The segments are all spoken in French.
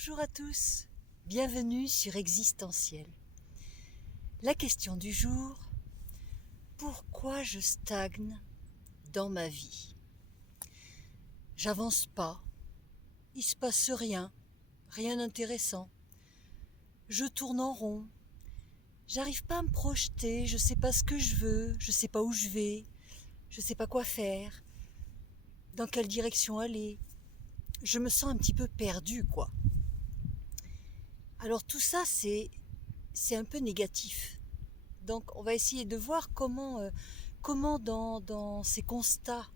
Bonjour à tous, bienvenue sur Existentiel. La question du jour, pourquoi je stagne dans ma vie? J'avance pas, il se passe rien d'intéressant. Je tourne en rond, j'arrive pas à me projeter, je sais pas ce que je veux, je sais pas où je vais, je sais pas quoi faire, dans quelle direction aller. Je me sens un petit peu perdue, quoi. Alors tout ça, c'est un peu négatif. Donc on va essayer de voir comment dans ces constats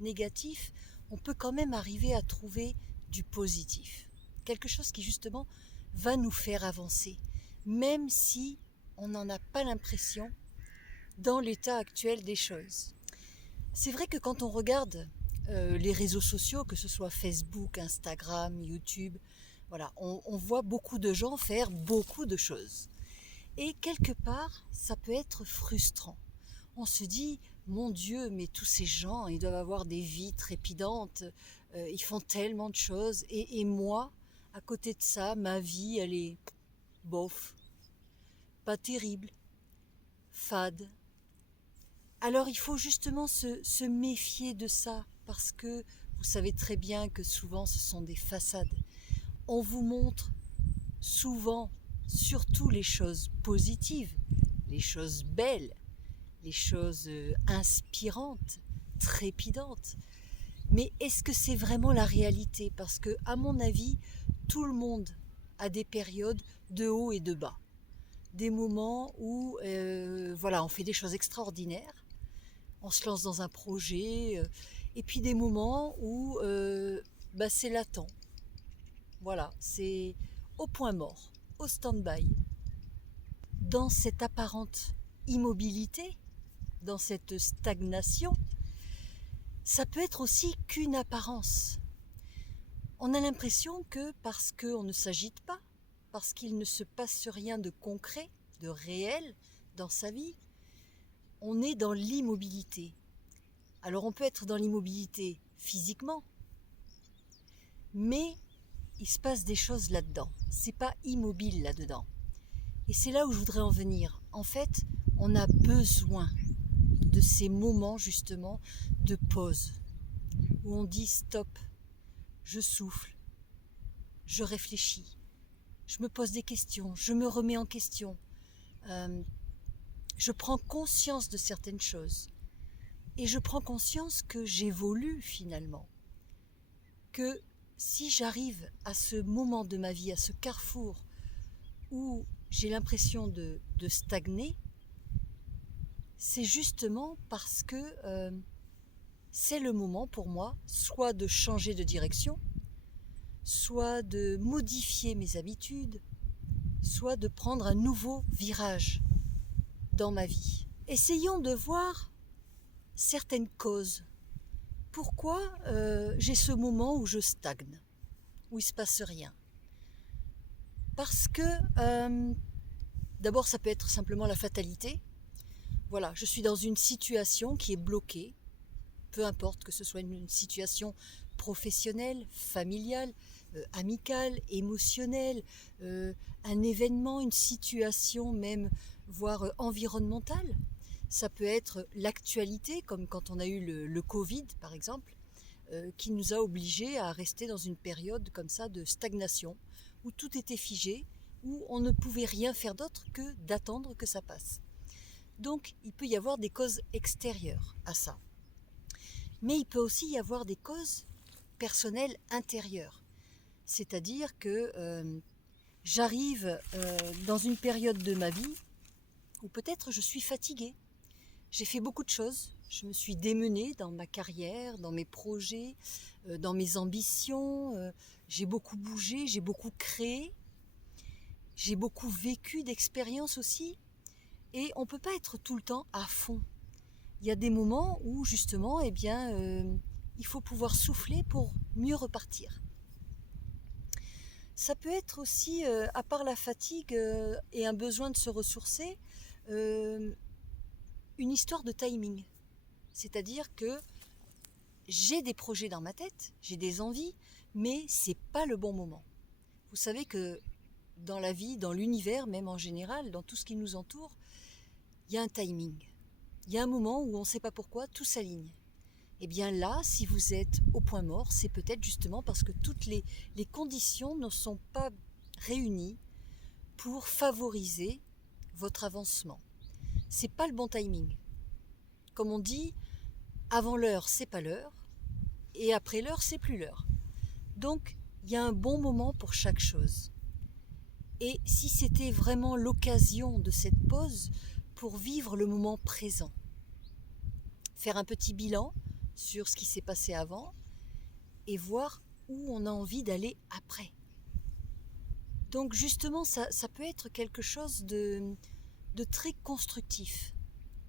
négatifs, on peut quand même arriver à trouver du positif. Quelque chose qui justement va nous faire avancer, même si on n'en a pas l'impression dans l'état actuel des choses. C'est vrai que quand on regarde les réseaux sociaux, que ce soit Facebook, Instagram, YouTube, voilà, on voit beaucoup de gens faire beaucoup de choses. Et quelque part, ça peut être frustrant. On se dit, mon Dieu, mais tous ces gens, ils doivent avoir des vies trépidantes, ils font tellement de choses. Et moi, à côté de ça, ma vie, elle est bof, pas terrible, fade. Alors il faut justement se méfier de ça, parce que vous savez très bien que souvent ce sont des façades. On vous montre souvent, surtout les choses positives, les choses belles, les choses inspirantes, trépidantes. Mais est-ce que c'est vraiment la réalité? Parce que, à mon avis, tout le monde a des périodes de haut et de bas. Des moments où voilà, on fait des choses extraordinaires, on se lance dans un projet, et puis des moments où c'est latent. Voilà, c'est au point mort, au stand-by. Dans cette apparente immobilité, dans cette stagnation, ça peut être aussi qu'une apparence. On a l'impression que parce qu'on ne s'agite pas, parce qu'il ne se passe rien de concret, de réel dans sa vie, on est dans l'immobilité. Alors on peut être dans l'immobilité physiquement, mais il se passe des choses là-dedans. C'est pas immobile là-dedans. Et c'est là où je voudrais en venir. En fait, on a besoin de ces moments justement de pause, où on dit stop, je souffle, je réfléchis, je me pose des questions, je me remets en question, je prends conscience de certaines choses, et je prends conscience que j'évolue finalement, que si j'arrive à ce moment de ma vie, à ce carrefour où j'ai l'impression de stagner, c'est justement parce que c'est le moment pour moi soit de changer de direction, soit de modifier mes habitudes, soit de prendre un nouveau virage dans ma vie. Essayons de voir certaines causes. Pourquoi j'ai ce moment où je stagne, où il ne se passe rien? Parce que d'abord ça peut être simplement la fatalité. Voilà, je suis dans une situation qui est bloquée, peu importe que ce soit une situation professionnelle, familiale, amicale, émotionnelle, un événement, une situation même, voire environnementale. Ça peut être l'actualité, comme quand on a eu le Covid par exemple, qui nous a obligés à rester dans une période comme ça de stagnation, où tout était figé, où on ne pouvait rien faire d'autre que d'attendre que ça passe. Donc il peut y avoir des causes extérieures à ça. Mais il peut aussi y avoir des causes personnelles intérieures. C'est-à-dire que j'arrive dans une période de ma vie où peut-être je suis fatiguée. J'ai fait beaucoup de choses. Je me suis démenée dans ma carrière, dans mes projets, dans mes ambitions. J'ai beaucoup bougé, j'ai beaucoup créé. J'ai beaucoup vécu d'expériences aussi. Et on ne peut pas être tout le temps à fond. Il y a des moments où justement, il faut pouvoir souffler pour mieux repartir. Ça peut être aussi, à part la fatigue et un besoin de se ressourcer, une histoire de timing. C'est-à-dire que j'ai des projets dans ma tête, j'ai des envies, mais c'est pas le bon moment. Vous savez que dans la vie, dans l'univers même en général, dans tout ce qui nous entoure, il y a un timing. Il y a un moment où on ne sait pas pourquoi, tout s'aligne. Et bien là, si vous êtes au point mort, c'est peut-être justement parce que toutes les conditions ne sont pas réunies pour favoriser votre avancement. C'est pas le bon timing. Comme on dit, avant l'heure, c'est pas l'heure, et après l'heure, c'est plus l'heure. Donc, il y a un bon moment pour chaque chose. Et si c'était vraiment l'occasion de cette pause pour vivre le moment présent, faire un petit bilan sur ce qui s'est passé avant et voir où on a envie d'aller après. Donc justement, ça peut être quelque chose de très constructif,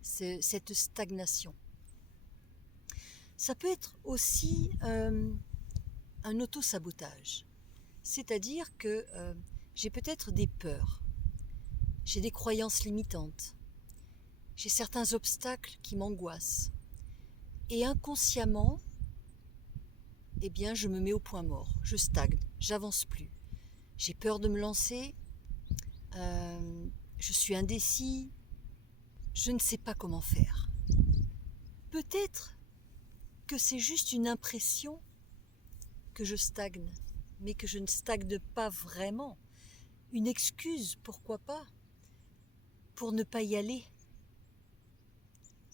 cette stagnation. Ça peut être aussi un auto-sabotage. C'est-à-dire que j'ai peut-être des peurs, j'ai des croyances limitantes, j'ai certains obstacles qui m'angoissent. Et inconsciemment, eh bien, je me mets au point mort, je stagne, j'avance plus. J'ai peur de me lancer, je suis indécis, je ne sais pas comment faire. Peut-être que c'est juste une impression que je stagne, mais que je ne stagne pas vraiment. Une excuse, pourquoi pas, pour ne pas y aller.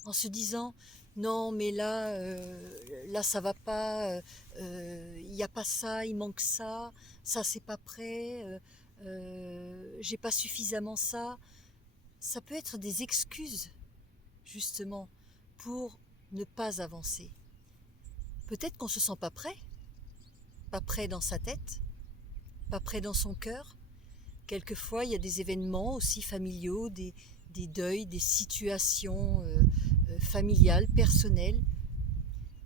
En se disant, non mais là ça va pas, il n'y a pas ça, il manque ça c'est pas prêt, j'ai pas suffisamment ça. Ça peut être des excuses, justement, pour ne pas avancer. Peut-être qu'on se sent pas prêt dans sa tête, pas prêt dans son cœur. Quelquefois, il y a des événements aussi familiaux, des deuils, des situations familiales, personnelles,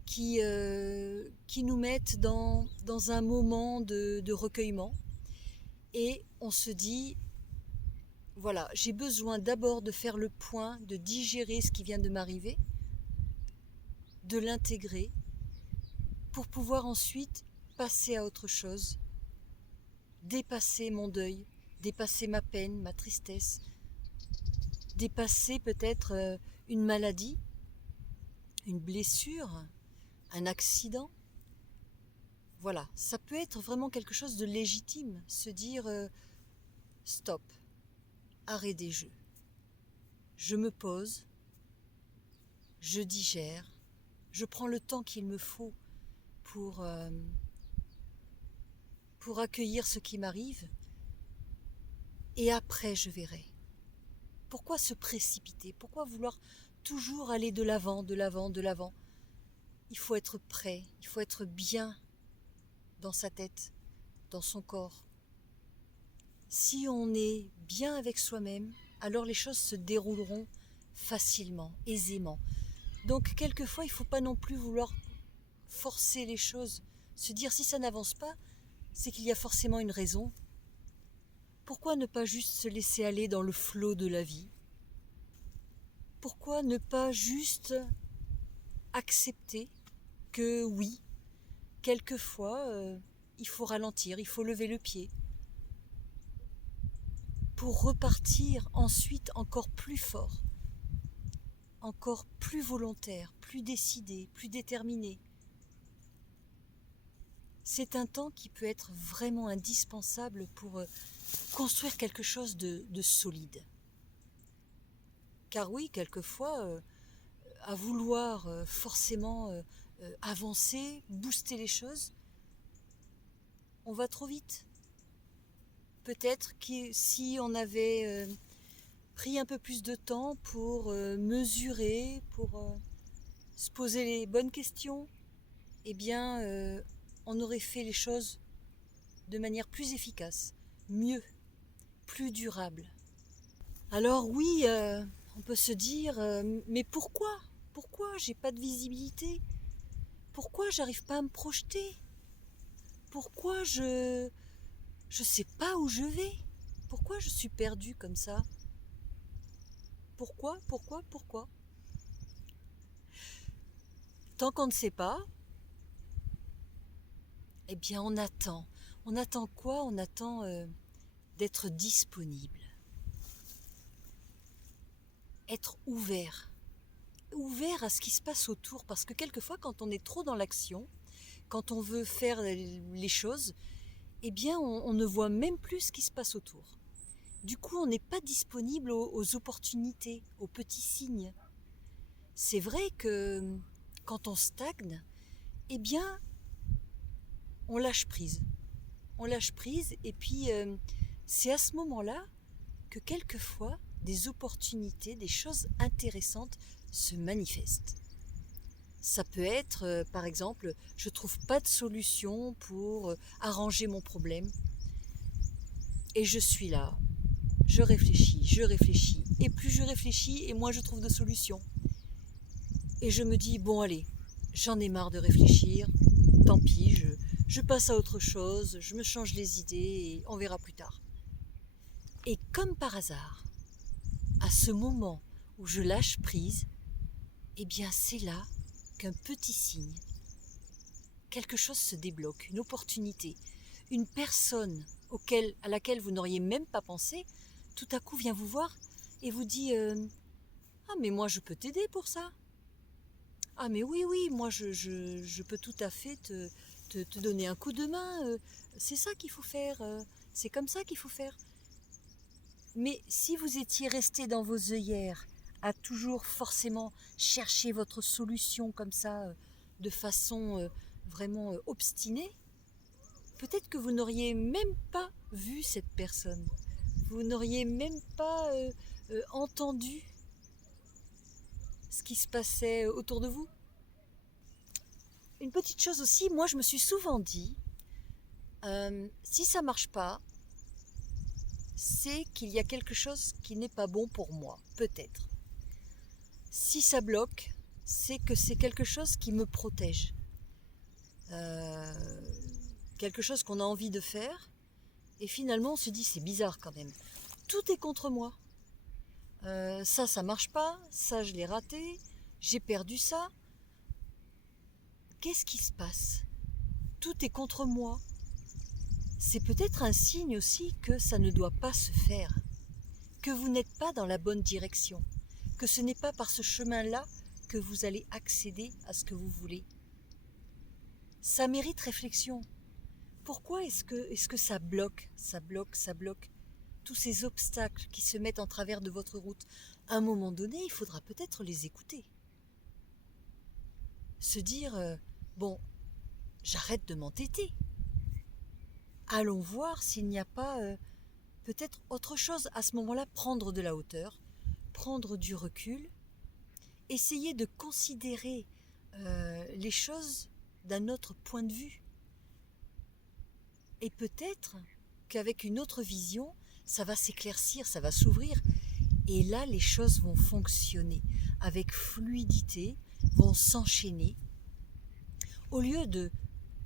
qui nous mettent dans un moment de recueillement. Et on se dit, voilà, j'ai besoin d'abord de faire le point, de digérer ce qui vient de m'arriver, de l'intégrer, pour pouvoir ensuite passer à autre chose, dépasser mon deuil, dépasser ma peine, ma tristesse, dépasser peut-être une maladie, une blessure, un accident. Voilà, ça peut être vraiment quelque chose de légitime, se dire stop, arrêt des jeux. Je me pose, je digère, je prends le temps qu'il me faut pour accueillir ce qui m'arrive, et après je verrai. Pourquoi se précipiter? Pourquoi vouloir toujours aller de l'avant, de l'avant, de l'avant? Il faut être prêt, il faut être bien dans sa tête, dans son corps. Si on est bien avec soi-même, alors les choses se dérouleront facilement, aisément. Donc quelquefois, il ne faut pas non plus vouloir forcer les choses, se dire si ça n'avance pas, c'est qu'il y a forcément une raison. Pourquoi ne pas juste se laisser aller dans le flot de la vie? Pourquoi ne pas juste accepter que oui, quelquefois, il faut ralentir, il faut lever le pied pour repartir ensuite encore plus fort, encore plus volontaire, plus décidé, plus déterminé. C'est un temps qui peut être vraiment indispensable pour construire quelque chose de solide. Car oui, quelquefois, à vouloir forcément avancer, booster les choses, on va trop vite. Peut-être que si on avait pris un peu plus de temps pour mesurer, pour se poser les bonnes questions, eh bien, on aurait fait les choses de manière plus efficace, mieux, plus durable. Alors oui, on peut se dire, mais pourquoi? Pourquoi j'ai pas de visibilité? Pourquoi j'arrive pas à me projeter? Pourquoi je sais pas où je vais? Pourquoi je suis perdue comme ça? Pourquoi? Tant qu'on ne sait pas, eh bien on attend. On attend quoi? On attend d'être disponible, être ouvert, ouvert à ce qui se passe autour, parce que quelquefois quand on est trop dans l'action, quand on veut faire les choses, eh bien on ne voit même plus ce qui se passe autour. Du coup, on n'est pas disponible aux opportunités, aux petits signes. C'est vrai que quand on stagne, eh bien, on lâche prise. On lâche prise et puis c'est à ce moment-là que quelquefois des opportunités, des choses intéressantes se manifestent. Ça peut être, par exemple, je ne trouve pas de solution pour arranger mon problème et je suis là, je réfléchis, et plus je réfléchis et moins je trouve de solution. Et je me dis, bon allez, j'en ai marre de réfléchir, tant pis, je passe à autre chose, je me change les idées et on verra plus tard. Et comme par hasard, à ce moment où je lâche prise, eh bien c'est là qu'un petit signe, quelque chose se débloque, une opportunité, une personne à laquelle vous n'auriez même pas pensé, tout à coup vient vous voir et vous dit ah mais moi je peux t'aider pour ça. Ah mais oui, moi je peux tout à fait te donner un coup de main, c'est ça qu'il faut faire, c'est comme ça qu'il faut faire. Mais si vous étiez resté dans vos œillères à toujours forcément chercher votre solution comme ça, de façon vraiment obstinée, peut-être que vous n'auriez même pas vu cette personne. Vous n'auriez même pas entendu ce qui se passait autour de vous. Une petite chose aussi, moi je me suis souvent dit, si ça marche pas, c'est qu'il y a quelque chose qui n'est pas bon pour moi, peut-être. Si ça bloque, c'est que c'est quelque chose qui me protège. Quelque chose qu'on a envie de faire, et finalement on se dit c'est bizarre quand même. Tout est contre moi. Ça marche pas, ça je l'ai raté, j'ai perdu ça. Qu'est-ce qui se passe? Tout est contre moi. C'est peut-être un signe aussi que ça ne doit pas se faire, que vous n'êtes pas dans la bonne direction, que ce n'est pas par ce chemin-là que vous allez accéder à ce que vous voulez. Ça mérite réflexion. Pourquoi est-ce que ça bloque, tous ces obstacles qui se mettent en travers de votre route? À un moment donné, il faudra peut-être les écouter. Se dire, bon, j'arrête de m'entêter. Allons voir s'il n'y a pas peut-être autre chose. À ce moment-là, prendre de la hauteur, prendre du recul, essayer de considérer les choses d'un autre point de vue. Et peut-être qu'avec une autre vision, ça va s'éclaircir, ça va s'ouvrir. Et là, les choses vont fonctionner avec fluidité, vont s'enchaîner. Au lieu de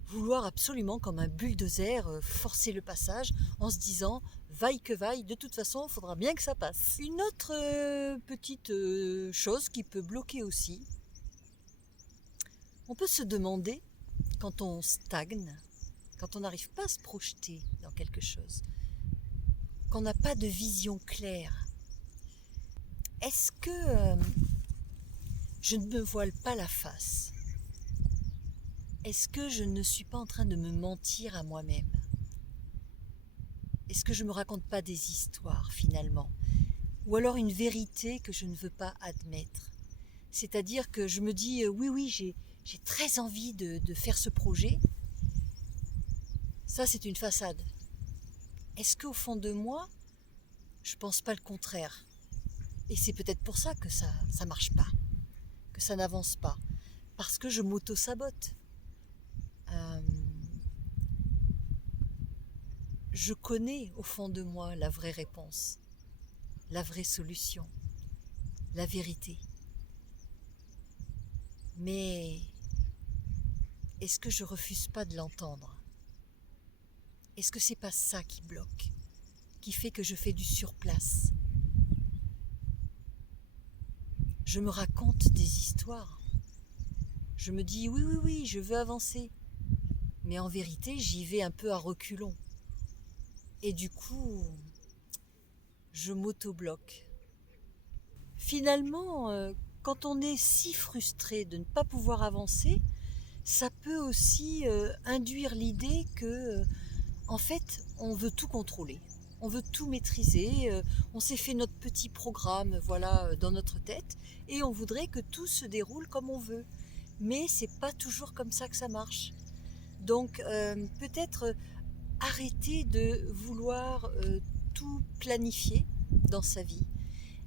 vouloir absolument, comme un bulldozer, forcer le passage en se disant « vaille que vaille, de toute façon, il faudra bien que ça passe ». Une autre petite chose qui peut bloquer aussi, on peut se demander, quand on stagne, quand on n'arrive pas à se projeter dans quelque chose, qu'on n'a pas de vision claire, est-ce que je ne me voile pas la face? Est-ce que je ne suis pas en train de me mentir à moi-même? Est-ce que je ne me raconte pas des histoires finalement? Ou alors une vérité que je ne veux pas admettre? C'est-à-dire que je me dis oui, j'ai très envie de faire ce projet. Ça, c'est une façade. Est-ce qu'au fond de moi, je ne pense pas le contraire? Et c'est peut-être pour ça que ça marche pas, que ça n'avance pas. Parce que je m'auto-sabote. Je connais au fond de moi la vraie réponse, la vraie solution, la vérité. Mais est-ce que je refuse pas de l'entendre? Est-ce que c'est pas ça qui bloque, qui fait que je fais du surplace? Je me raconte des histoires. Je me dis oui, je veux avancer. Mais en vérité, j'y vais un peu à reculons. Et du coup, je m'auto-bloque. Finalement, quand on est si frustré de ne pas pouvoir avancer, ça peut aussi induire l'idée que, en fait, on veut tout contrôler. On veut tout maîtriser, on s'est fait notre petit programme, voilà, dans notre tête, et on voudrait que tout se déroule comme on veut. Mais c'est pas toujours comme ça que ça marche. Donc peut-être arrêter de vouloir tout planifier dans sa vie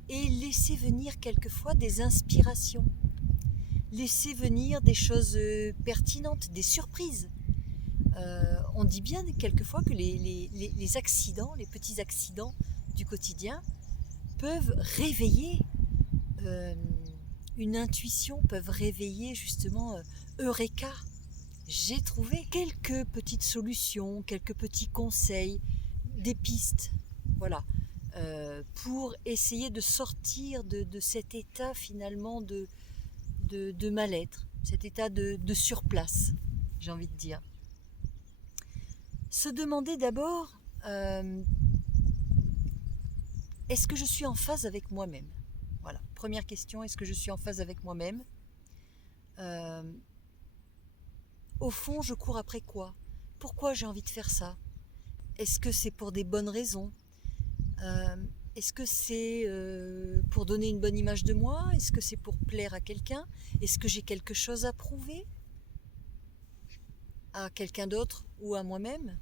et laisser venir quelquefois des inspirations, laisser venir des choses pertinentes, des surprises. On dit bien quelquefois que les accidents, les petits accidents du quotidien peuvent réveiller une intuition, peuvent réveiller justement Eureka. J'ai trouvé quelques petites solutions, quelques petits conseils, des pistes, voilà, pour essayer de sortir de cet état finalement de mal-être, cet état de surplace, j'ai envie de dire. Se demander d'abord, est-ce que je suis en phase avec moi-même? Voilà, première question, est-ce que je suis en phase avec moi-même? Au fond, je cours après quoi? Pourquoi j'ai envie de faire ça? Est-ce que c'est pour des bonnes raisons? Est-ce que c'est pour donner une bonne image de moi? Est-ce que c'est pour plaire à quelqu'un? Est-ce que j'ai quelque chose à prouver à quelqu'un d'autre ou à moi-même?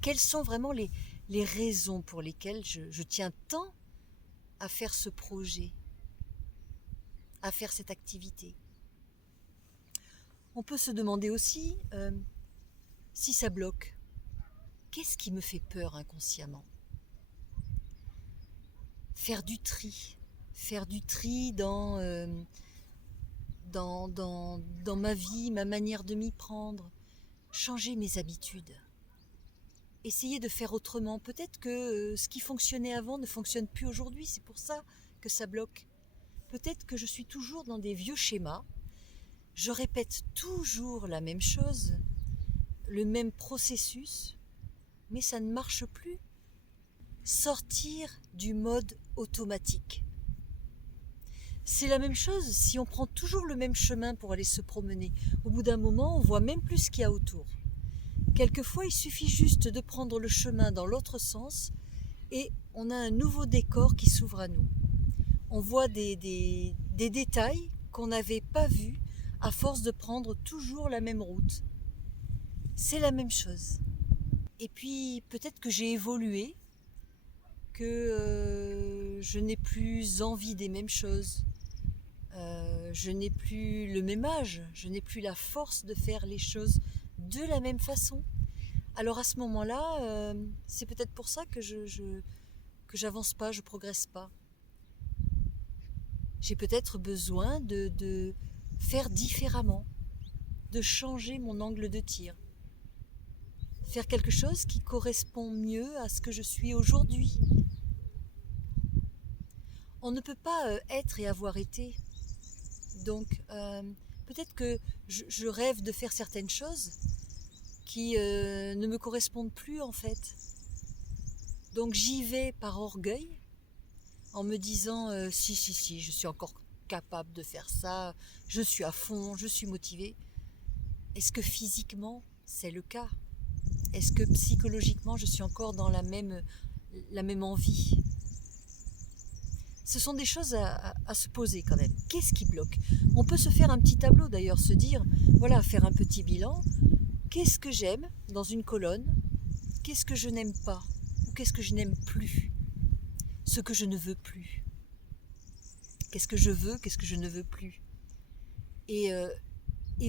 Quelles sont vraiment les raisons pour lesquelles je tiens tant à faire ce projet, à faire cette activité? On peut se demander aussi si ça bloque. Qu'est-ce qui me fait peur inconsciemment? Faire du tri dans ma vie, ma manière de m'y prendre, changer mes habitudes, essayer de faire autrement. Peut-être que ce qui fonctionnait avant ne fonctionne plus aujourd'hui, c'est pour ça que ça bloque. Peut-être que je suis toujours dans des vieux schémas, je répète toujours la même chose, le même processus, mais ça ne marche plus. Sortir du mode automatique. C'est la même chose si on prend toujours le même chemin pour aller se promener. Au bout d'un moment, on voit même plus ce qu'il y a autour. Quelquefois, il suffit juste de prendre le chemin dans l'autre sens et on a un nouveau décor qui s'ouvre à nous. On voit des détails qu'on n'avait pas vus à force de prendre toujours la même route. C'est la même chose. Et puis, peut-être que j'ai évolué, que je n'ai plus envie des mêmes choses. Je n'ai plus le même âge, je n'ai plus la force de faire les choses de la même façon. Alors à ce moment-là, c'est peut-être pour ça que que j'avance pas, je progresse pas. J'ai peut-être besoin de faire différemment, de changer mon angle de tir, faire quelque chose qui correspond mieux à ce que je suis aujourd'hui. On ne peut pas être et avoir été. Donc peut-être que je rêve de faire certaines choses qui ne me correspondent plus en fait. Donc j'y vais par orgueil en me disant si, je suis encore capable de faire ça, je suis à fond, je suis motivée. Est-ce que physiquement c'est le cas? Est-ce que psychologiquement je suis encore dans la même envie? Ce sont des choses à se poser quand même. Qu'est-ce qui bloque? On peut se faire un petit tableau d'ailleurs, se dire, voilà, faire un petit bilan. Qu'est-ce que j'aime dans une colonne? Qu'est-ce que je n'aime pas? Ou qu'est-ce que je n'aime plus? Ce que je ne veux plus. Qu'est-ce que je veux? Qu'est-ce que je ne veux plus? Et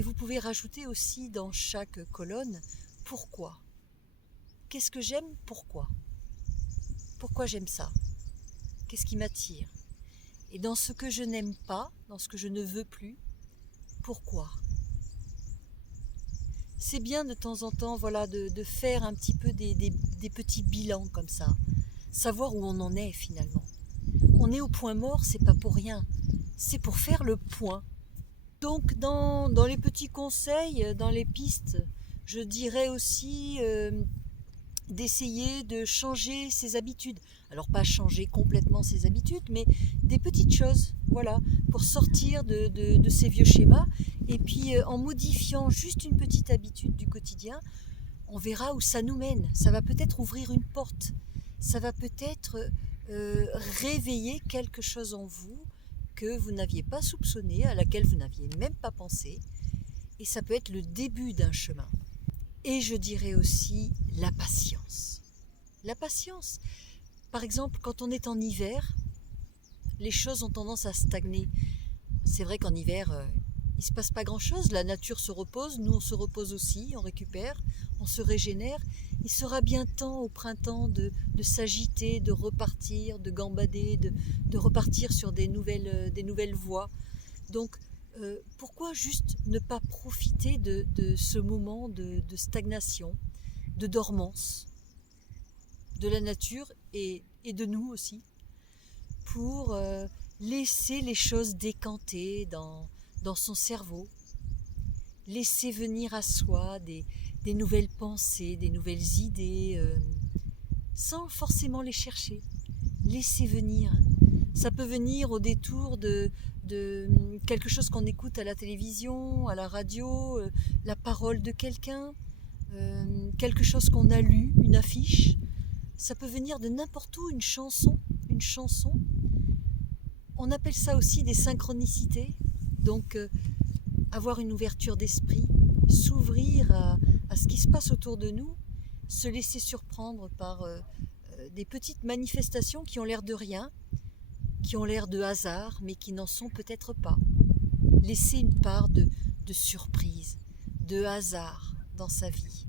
vous pouvez rajouter aussi dans chaque colonne, pourquoi? Qu'est-ce que j'aime? Pourquoi? Pourquoi j'aime ça? Qu'est-ce qui m'attire? Et dans ce que je n'aime pas, dans ce que je ne veux plus, pourquoi? C'est bien de temps en temps, voilà, de faire un petit peu des petits bilans comme ça, savoir où on en est finalement. On est au point mort, c'est pas pour rien, c'est pour faire le point. Donc dans les petits conseils, dans les pistes Je dirais aussi d'essayer de changer ses habitudes. Alors pas changer complètement ses habitudes, mais des petites choses, voilà, pour sortir de ces vieux schémas. Et puis en modifiant juste une petite habitude du quotidien, on verra où ça nous mène. Ça va peut-être ouvrir une porte. Ça va peut-être réveiller quelque chose en vous que vous n'aviez pas soupçonné, à laquelle vous n'aviez même pas pensé. Et ça peut être le début d'un chemin. Et je dirais aussi la patience. La patience. Par exemple, quand on est en hiver, les choses ont tendance à stagner. C'est vrai qu'en hiver, il ne se passe pas grand-chose. La nature se repose, nous on se repose aussi, on récupère, on se régénère. Il sera bien temps au printemps de s'agiter, de repartir, de gambader, de repartir sur des nouvelles voies. Donc, pourquoi juste ne pas profiter de ce moment de stagnation, de dormance, de la nature et de nous aussi, pour laisser les choses décanter dans son cerveau, laisser venir à soi des nouvelles pensées, des nouvelles idées, sans forcément les chercher. Laisser venir. Ça peut venir au détour de quelque chose qu'on écoute à la télévision, à la radio, la parole de quelqu'un, quelque chose qu'on a lu, une affiche. Ça peut venir de n'importe où, une chanson. On appelle ça aussi des synchronicités. Donc, avoir une ouverture d'esprit, s'ouvrir à ce qui se passe autour de nous, se laisser surprendre par des petites manifestations qui ont l'air de rien, qui ont l'air de hasard, mais qui n'en sont peut-être pas. Laisser une part de surprise, de hasard dans sa vie.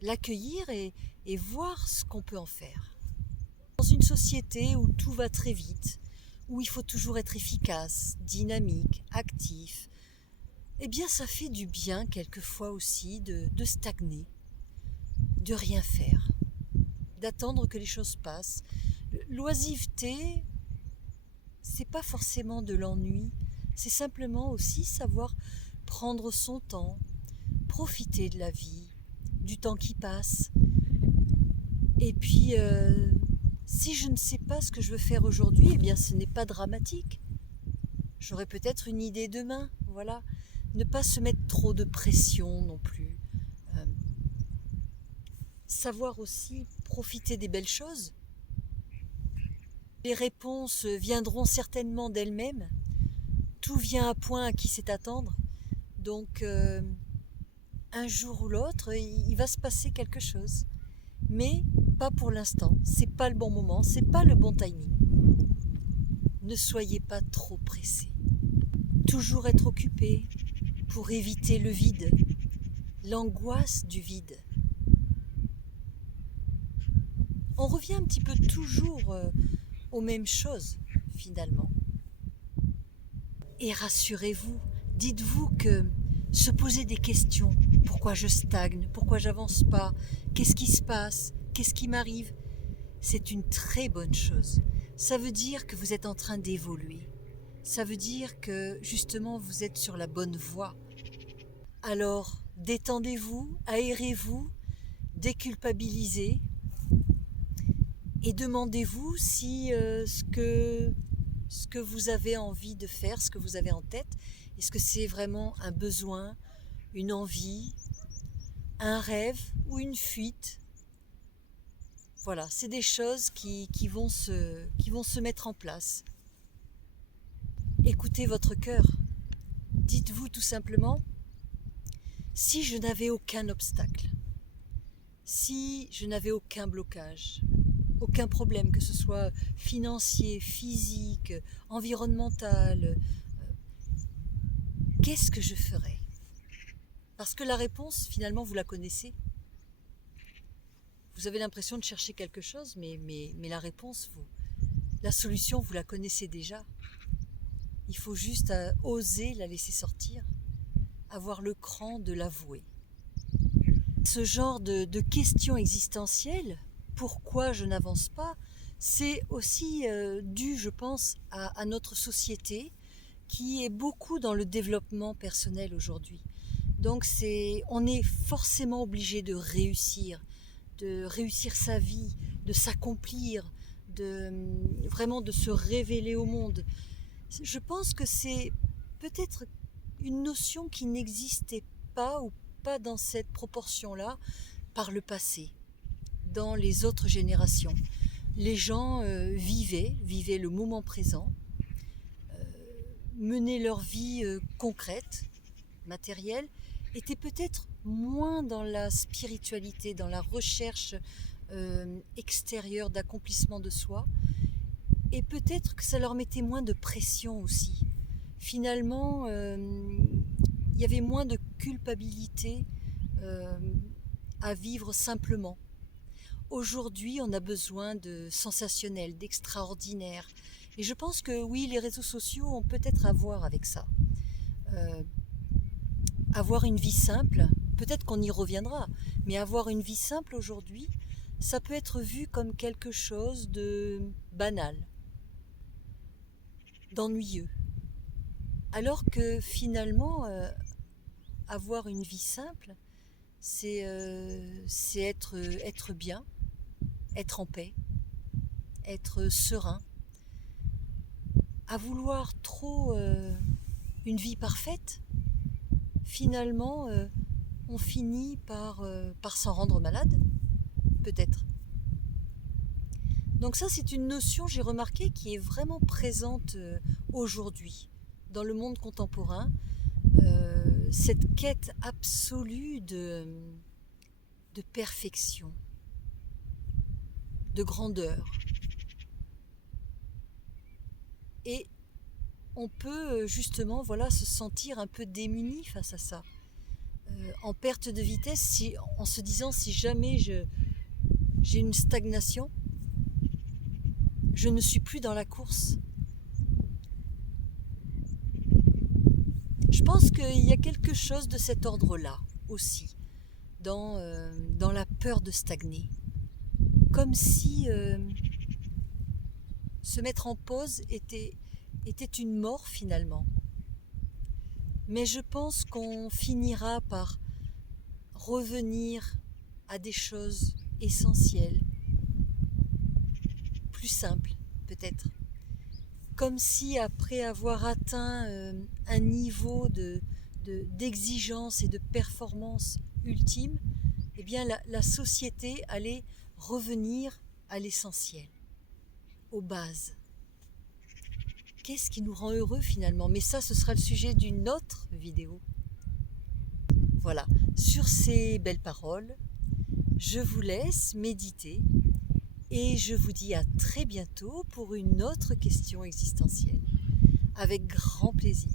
L'accueillir et voir ce qu'on peut en faire. Dans une société où tout va très vite, où il faut toujours être efficace, dynamique, actif, eh bien ça fait du bien quelquefois aussi de stagner, de rien faire, d'attendre que les choses passent. L'oisiveté, c'est pas forcément de l'ennui, c'est simplement aussi savoir prendre son temps, profiter de la vie, du temps qui passe. Et puis, si je ne sais pas ce que je veux faire aujourd'hui, eh bien ce n'est pas dramatique. J'aurai peut-être une idée demain, voilà. Ne pas se mettre trop de pression non plus. Savoir aussi profiter des belles choses. Les réponses viendront certainement d'elles-mêmes. Tout vient à point à qui sait attendre. Donc, un jour ou l'autre, il va se passer quelque chose. Mais pas pour l'instant. C'est pas le bon moment, c'est pas le bon timing. Ne soyez pas trop pressés. Toujours être occupé pour éviter le vide, l'angoisse du vide. On revient un petit peu toujours aux mêmes choses, finalement. Et rassurez-vous, dites-vous que se poser des questions, pourquoi je stagne, pourquoi j'avance pas, qu'est-ce qui se passe, qu'est-ce qui m'arrive, c'est une très bonne chose. Ça veut dire que vous êtes en train d'évoluer. Ça veut dire que justement vous êtes sur la bonne voie. Alors détendez-vous, aérez-vous, déculpabilisez et demandez-vous si ce que vous avez envie de faire, ce que vous avez en tête, est-ce que c'est vraiment un besoin, une envie, un rêve ou une fuite. Voilà, c'est des choses qui vont se mettre en place. Écoutez votre cœur. Dites-vous tout simplement, si je n'avais aucun obstacle, si je n'avais aucun blocage, aucun problème, que ce soit financier, physique, environnemental, qu'est-ce que je ferais? Parce que la réponse, finalement, vous la connaissez. Vous avez l'impression de chercher quelque chose, mais la réponse, la solution, vous la connaissez déjà. Il faut juste oser la laisser sortir, avoir le cran de l'avouer. Ce genre de questions existentielles, pourquoi je n'avance pas, c'est aussi dû, je pense, à notre société qui est beaucoup dans le développement personnel aujourd'hui. Donc on est forcément obligé de réussir sa vie, de s'accomplir, vraiment de se révéler au monde. Je pense que c'est peut-être une notion qui n'existait pas ou pas dans cette proportion-là par le passé, dans les autres générations. Les gens vivaient le moment présent, menaient leur vie concrète, matérielle, étaient peut-être moins dans la spiritualité, dans la recherche extérieure d'accomplissement de soi, et peut-être que ça leur mettait moins de pression aussi. Finalement, il y avait moins de culpabilité à vivre simplement. Aujourd'hui, on a besoin de sensationnel, d'extraordinaire. Et je pense que oui, les réseaux sociaux ont peut-être à voir avec ça. Avoir une vie simple, peut-être qu'on y reviendra, mais avoir une vie simple aujourd'hui, ça peut être vu comme quelque chose de banal, d'ennuyeux. Alors que finalement, avoir une vie simple, c'est être bien, être en paix, être serein. À vouloir trop une vie parfaite, finalement, on finit par s'en rendre malade, peut-être. Donc ça, c'est une notion, j'ai remarqué, qui est vraiment présente aujourd'hui, dans le monde contemporain. Cette quête absolue de perfection, de grandeur. Et on peut justement se sentir un peu démuni face à ça, en perte de vitesse, en se disant si jamais j'ai une stagnation, je ne suis plus dans la course. Je pense qu'il y a quelque chose de cet ordre-là aussi, dans la peur de stagner. Comme si se mettre en pause était une mort finalement. Mais je pense qu'on finira par revenir à des choses essentielles, plus simples peut-être. Comme si après avoir atteint un niveau d'exigence et de performance ultime, eh bien la société allait revenir à l'essentiel, aux bases. Qu'est-ce qui nous rend heureux finalement? Mais ça, ce sera le sujet d'une autre vidéo. Voilà, sur ces belles paroles, je vous laisse méditer et je vous dis à très bientôt pour une autre question existentielle. Avec grand plaisir.